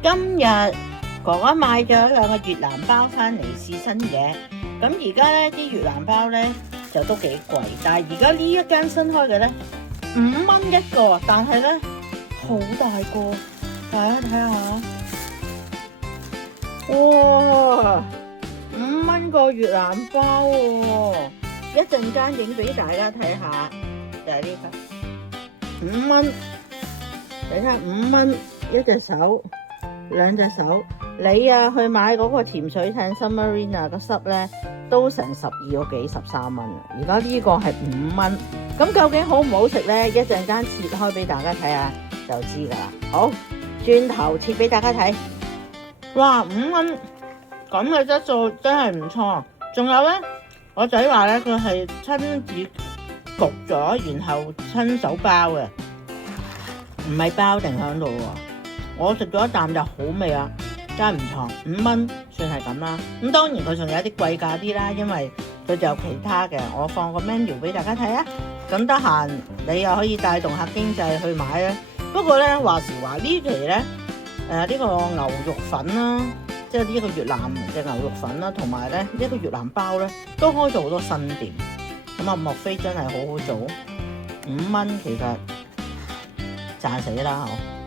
今日哥哥買咗兩個越南包翻嚟試新嘢，咁而家咧啲越南包咧就都幾貴，但係而家呢一間新開嘅咧5蚊一個，但係咧好大個，大家睇下，哇！5蚊個越南包喎，一陣間影俾大家睇下，就係呢個5蚊，你睇下5蚊一隻手。兩隻手，你啊去買嗰個潛水艇 submarine 啊個濕咧都成12個幾13蚊，而家呢個係5蚊，咁究竟好唔好食咧？一陣間切開俾大家睇下就知噶啦。好，轉頭切俾大家睇，哇5蚊咁嘅質素真係唔錯。仲有咧，我仔話咧佢係親自焗咗，然後親手包嘅，唔係包定喺度喎。我食咗一啖就好味啦，真係唔錯，5蚊算係咁啦。咁當然佢仲有啲貴價啲啦，因為佢就有其他嘅。我放個 menu 俾大家睇啊。咁得閒你又可以帶動下經濟去買咧。不過咧話時話呢期咧，呢個牛肉粉啦，即係呢個越南嘅牛肉粉啦，同埋咧呢個越南包咧都開咗好多新店。咁啊，莫非真係好好做？5蚊其實賺死啦〜